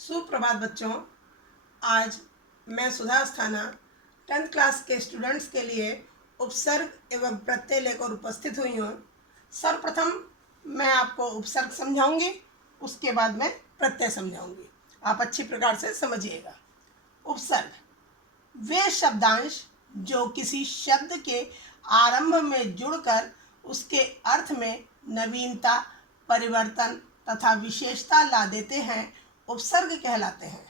सुप्रभात बच्चों। आज मैं सुधा अस्थाना 10th क्लास के स्टूडेंट्स के लिए उपसर्ग एवं प्रत्यय लेकर उपस्थित हुई हूँ। सर्वप्रथम मैं आपको उपसर्ग समझाऊंगी, उसके बाद मैं प्रत्यय समझाऊंगी। आप अच्छी प्रकार से समझिएगा। उपसर्ग वे शब्दांश जो किसी शब्द के आरंभ में जुड़कर उसके अर्थ में नवीनता, परिवर्तन तथा विशेषता ला देते हैं, उपसर्ग कहलाते हैं।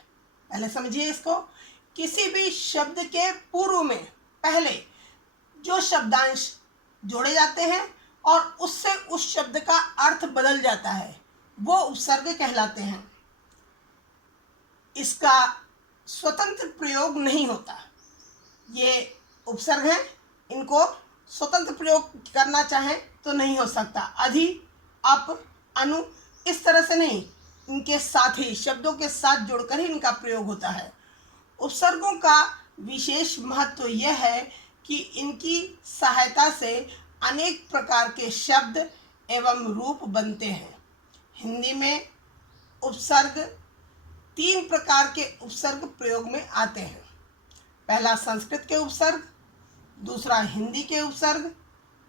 पहले समझिए इसको। किसी भी शब्द के पूर्व में पहले जो शब्दांश जोड़े जाते हैं और उससे उस शब्द का अर्थ बदल जाता है, वो उपसर्ग कहलाते हैं। इसका स्वतंत्र प्रयोग नहीं होता। ये उपसर्ग हैं, इनको स्वतंत्र प्रयोग करना चाहें तो नहीं हो सकता। अधि, अप, अनु इस तरह से नहीं, इनके साथ ही शब्दों के साथ जोड़कर ही इनका प्रयोग होता है। उपसर्गों का विशेष महत्व यह है कि इनकी सहायता से अनेक प्रकार के शब्द एवं रूप बनते हैं। हिंदी में उपसर्ग 3 प्रकार के उपसर्ग प्रयोग में आते हैं। पहला संस्कृत के उपसर्ग, दूसरा हिंदी के उपसर्ग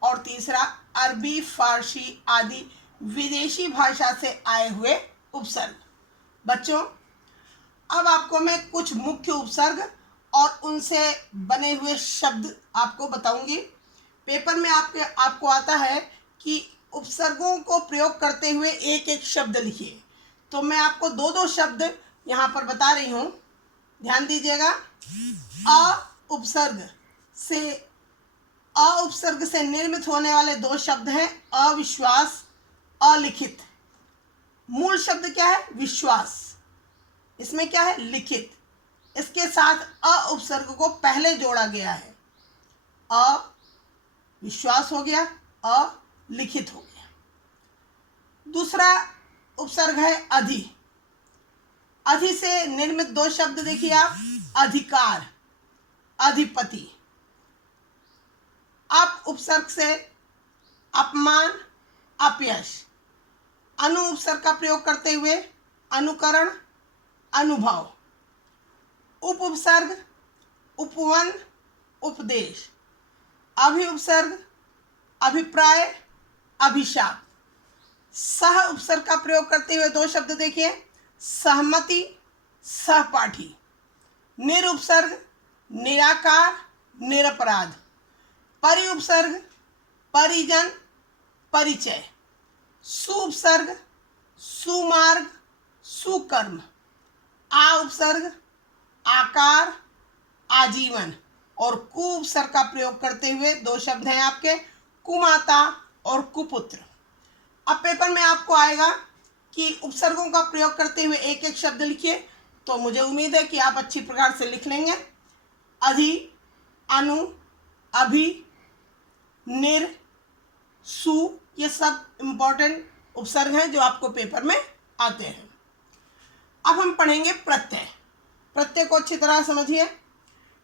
और तीसरा अरबी, फारसी आदि विदेशी भाषा से आए हुए उपसर्ग। बच्चों, अब आपको मैं कुछ मुख्य उपसर्ग और उनसे बने हुए शब्द आपको बताऊंगी। पेपर में आपको आता है कि उपसर्गों को प्रयोग करते हुए एक एक शब्द लिखिए, तो मैं आपको 2-2 शब्द यहाँ पर बता रही हूँ, ध्यान दीजिएगा। अ उपसर्ग से निर्मित होने वाले 2 शब्द हैं, अविश्वास, अलिखित। मूल शब्द क्या है? विश्वास। इसमें क्या है? लिखित। इसके साथ अ उपसर्ग को पहले जोड़ा गया है। अविश्वास हो गया, अलिखित हो गया। दूसरा उपसर्ग है अधि। अधि से निर्मित 2 शब्द देखिए आप, अधिकार, अधिपति। अप उपसर्ग से अपमान, अपयश। अनु उपसर्ग का प्रयोग करते हुए अनुकरण, अनुभव। उप उपसर्ग उपवन, उपदेश। अभि उपसर्ग अभिप्राय, अभिशाप। सह उपसर्ग का प्रयोग करते हुए 2 शब्द देखिए, सहमति, सहपाठी। निर उपसर्ग निराकार, निरपराध। परि उपसर्ग परिजन, परिचय। सु उपसर्ग सुमार्ग, सुकर्म। आ उपसर्ग आकार, आजीवन। और कु उपसर्ग का प्रयोग करते हुए 2 शब्द हैं आपके, कुमाता और कुपुत्र। अब पेपर में आपको आएगा कि उपसर्गों का प्रयोग करते हुए एक एक शब्द लिखिए, तो मुझे उम्मीद है कि आप अच्छी प्रकार से लिख लेंगे। अधि, अनु, अभि, निर, सु, ये सब इम्पोर्टेंट उपसर्ग हैं जो आपको पेपर में आते हैं। अब हम पढ़ेंगे प्रत्यय। प्रत्यय को अच्छी तरह समझिए।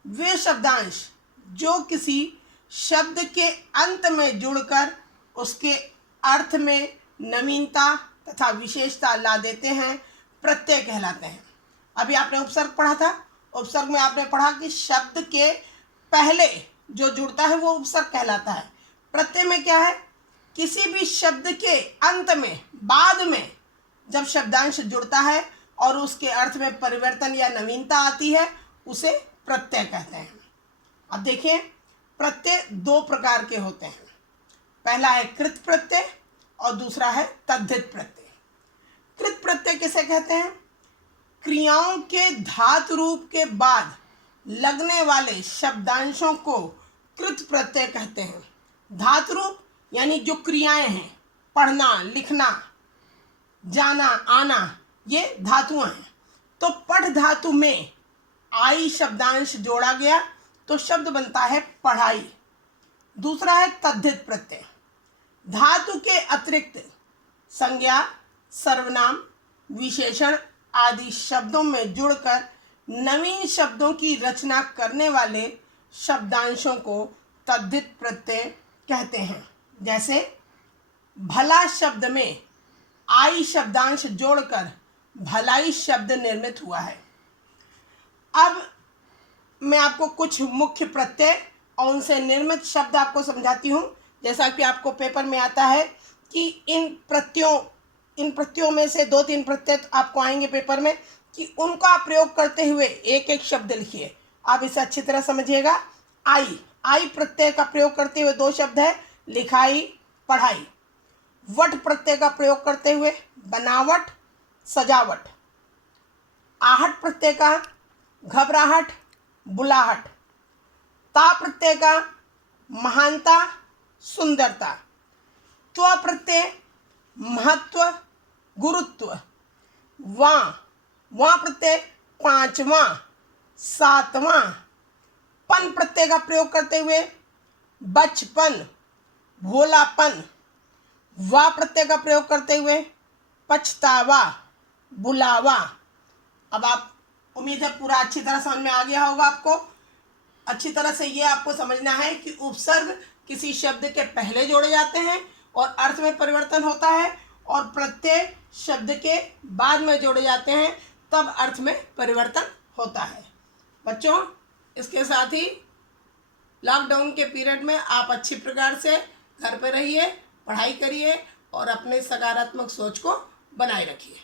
वे शब्दांश जो किसी शब्द के अंत में जुड़कर उसके अर्थ में नवीनता तथा विशेषता ला देते हैं, प्रत्यय कहलाते हैं। अभी आपने उपसर्ग पढ़ा था। उपसर्ग में आपने पढ़ा कि शब्द के पहले जो जुड़ता है वो उपसर्ग कहलाता है। प्रत्यय में क्या है? किसी भी शब्द के अंत में, बाद में जब शब्दांश जुड़ता है और उसके अर्थ में परिवर्तन या नवीनता आती है, उसे प्रत्यय कहते हैं। अब देखिए, प्रत्यय 2 प्रकार के होते हैं। पहला है कृत प्रत्यय और दूसरा है तद्धित प्रत्यय। कृत प्रत्यय किसे कहते हैं? क्रियाओं के धातु रूप के बाद लगने वाले शब्दांशों को कृत प्रत्यय कहते हैं। धातु रूप यानी जो क्रियाएं हैं, पढ़ना, लिखना, जाना, आना, ये धातुएं हैं। तो पढ़ धातु में आई शब्दांश जोड़ा गया तो शब्द बनता है पढ़ाई। दूसरा है तद्धित प्रत्यय। धातु के अतिरिक्त संज्ञा, सर्वनाम, विशेषण आदि शब्दों में जुड़कर नवीन शब्दों की रचना करने वाले शब्दांशों को तद्धित प्रत्यय कहते हैं। जैसे भला शब्द में आई शब्दांश जोड़कर भलाई शब्द निर्मित हुआ है। अब मैं आपको कुछ मुख्य प्रत्यय और उनसे निर्मित शब्द आपको समझाती हूँ। जैसा कि आपको पेपर में आता है कि इन प्रत्ययों में से 2-3 प्रत्यय आपको आएंगे पेपर में, कि उनका प्रयोग करते हुए एक एक शब्द लिखिए। आप इसे अच्छी तरह समझिएगा। आई प्रत्यय का प्रयोग करते हुए 2 शब्द है, लिखाई, पढ़ाई। वट प्रत्यय का प्रयोग करते हुए बनावट, सजावट। आहट प्रत्यय का घबराहट, बुलाहट। ता प्रत्यय का महानता, सुंदरता। त्व प्रत्यय महत्व, गुरुत्व। वां प्रत्यय 5वां, 7वां। पन प्रत्यय का प्रयोग करते हुए बचपन, भोलापन। वा प्रत्यय का प्रयोग करते हुए पछतावा, बुलावा। अब आप, उम्मीद है पूरा अच्छी तरह समझ में आ गया होगा आपको। अच्छी तरह से ये आपको समझना है कि उपसर्ग किसी शब्द के पहले जोड़े जाते हैं और अर्थ में परिवर्तन होता है, और प्रत्यय शब्द के बाद में जोड़े जाते हैं तब अर्थ में परिवर्तन होता है। बच्चों, इसके साथ ही लॉकडाउन के पीरियड में आप अच्छी प्रकार से घर पर रहिए, पढ़ाई करिए और अपने सकारात्मक सोच को बनाए रखिए।